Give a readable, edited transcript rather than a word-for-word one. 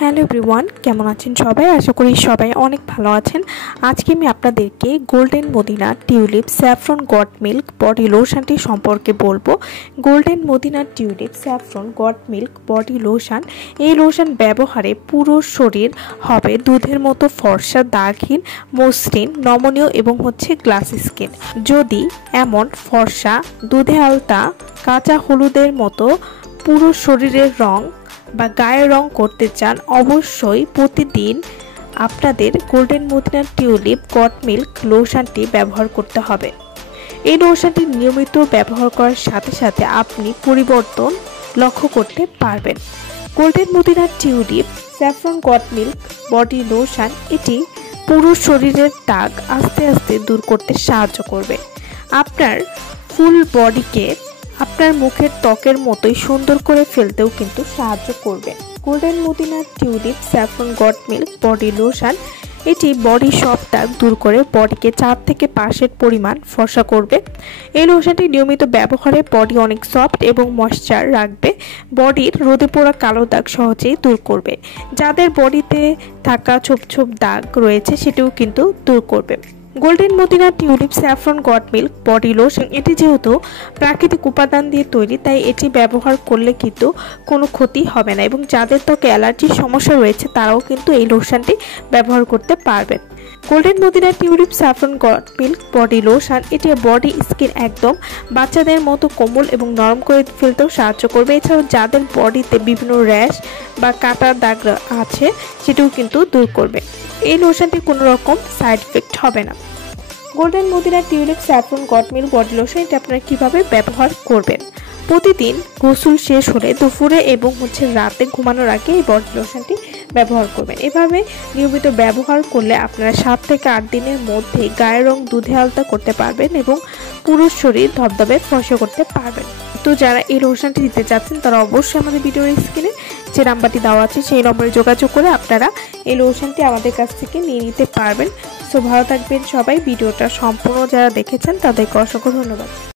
Hello everyone, কেমন আছেন সবাই? আশা করি সবাই অনেক ভালো আছেন। আজকে আমি আপনাদেরকে golden Madina tulip saffron goat milk body লোশনটি সম্পর্কে বলবো। Golden Madina tulip saffron goat milk body lotion, এই লোশন ব্যবহারে পুরো শরীর হবে দুধের মতো ফর্সা, দাগহীন, মসৃণ, নমনীয় এবং গ্লাস স্কিন। যদি এমন ফর্সা, দুধে আলতা, কাঁচা হলুদের মতো পুরো শরীরের রং বা গায়ের রং করতে চান, অবশ্যই প্রতিদিন আপনাদের golden Madina tulip goat milk লোশনটি ব্যবহার করতে হবে। এই লোশনটি নিয়মিত ব্যবহার করার সাথে সাথে আপনি পরিবর্তন লক্ষ্য করতে পারবেন। Golden Madina tulip saffron goat milk body lotion এটি পুরো শরীরের দাগ আস্তে আস্তে দূর করতে সাহায্য করবে। আপনার ফুল বডিকে আপনার মুখের ত্বকের মতোই সুন্দর করে ফেলতেও কিন্তু সাহায্য করবে। Golden Madina tulip saffron goat milk body lotion এটি বডি সব দাগ দূর করে বডিকে 4 থেকে 5 পরিমাণ ফর্সা করবে। এই লোশনটি নিয়মিত ব্যবহারে বডি অনেক সফট এবং ময়েশ্চার রাখবে। বডির রোদে পোড়া কালো দাগ সহজেই দূর করবে। যাদের বডিতে থাকা ছোপ ছোপ দাগ রয়েছে সেটিও কিন্তু দূর করবে। Golden Madina tulip saffron goat milk body lotion এটি যেহেতু প্রাকৃতিক উপাদান দিয়ে তৈরি, তাই এটি ব্যবহার করলে কিন্তু কোনো ক্ষতি হবে না এবং যাদের ত্বকে অ্যালার্জির সমস্যা রয়েছে তারাও কিন্তু এই লোশনটি ব্যবহার করতে পারবেন। Golden Madina tulip saffron goat milk body lotion এটি বডি স্কিন একদম বাচ্চাদের মতো কোমল এবং নরম করে ফেলতেও সাহায্য করবে। এছাড়াও যাদের বডিতে বিভিন্ন র্যাশ বা কাটার দাগ আছে সেটিও কিন্তু দূর করবে। এই লোশনটি কোনো রকম সাইড এফেক্ট হবে না। Golden Madina tulip saffron goat milk body lotion এটি আপনারা কীভাবে ব্যবহার করবেন? প্রতিদিন গোসল শেষ হলে দুপুরে এবং রাতে ঘুমানোর আগে এই বডি লোশনটি ব্যবহার করবেন। এভাবে নিয়মিত ব্যবহার করলে আপনারা 7 থেকে 8 দিনের মধ্যে গায়ের রং দুধে আলতা করতে পারবেন এবং পুরো শরীর ধবধবে ফর্সা করতে পারবেন। তো যারা এই লোশনটি দিতে চাচ্ছেন তারা অবশ্যই আমাদের ভিডিওর স্ক্রিনে যে নাম্বারটি দেওয়া আছে সেই নম্বরে যোগাযোগ করে আপনারা এই লোশনটি আমাদের কাছ থেকে নিয়ে নিতে পারবেন। সো ভালো থাকবেন সবাই। ভিডিওটা সম্পূর্ণ যারা দেখেছেন তাদেরকে অসংখ্য ধন্যবাদ।